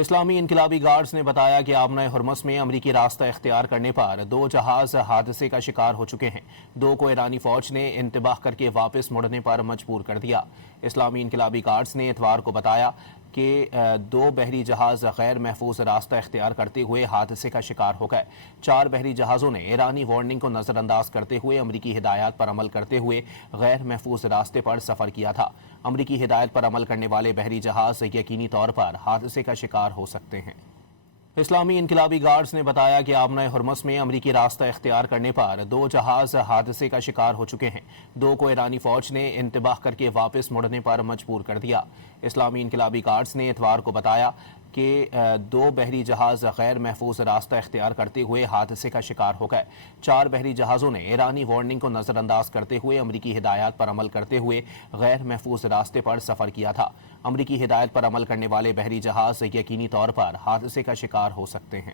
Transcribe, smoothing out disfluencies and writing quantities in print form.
اسلامی انقلابی گارڈز نے بتایا کہ آبنۂ ہرمز میں امریکی راستہ اختیار کرنے پر 2 جہاز حادثے کا شکار ہو چکے ہیں۔ 2 کو ایرانی فوج نے انتباہ کر کے واپس مڑنے پر مجبور کر دیا۔ اسلامی انقلابی گارڈز نے اتوار کو بتایا کہ 2 بحری جہاز غیر محفوظ راستہ اختیار کرتے ہوئے حادثے کا شکار ہو گئے۔ 4 بحری جہازوں نے ایرانی وارننگ کو نظر انداز کرتے ہوئے امریکی ہدایات پر عمل کرتے ہوئے غیر محفوظ راستے پر سفر کیا تھا۔ امریکی ہدایت پر عمل کرنے والے بحری جہاز یقینی طور پر حادثے کا شکار ہو سکتے ہیں۔ اسلامی انقلابی گارڈز نے بتایا کہ آبنۂ ہرمز میں امریکی راستہ اختیار کرنے پر 2 جہاز حادثے کا شکار ہو چکے ہیں۔ 2 کو ایرانی فوج نے انتباہ کر کے واپس مڑنے پر مجبور کر دیا۔ اسلامی انقلابی گارڈز نے اتوار کو بتایا کہ 2 بحری جہاز غیر محفوظ راستہ اختیار کرتے ہوئے حادثے کا شکار ہو گئے۔ 4 بحری جہازوں نے ایرانی وارننگ کو نظر انداز کرتے ہوئے امریکی ہدایات پر عمل کرتے ہوئے غیر محفوظ راستے پر سفر کیا تھا۔ امریکی ہدایت پر عمل کرنے والے بحری جہاز یقینی طور پر حادثے کا شکار ہو سکتے ہیں۔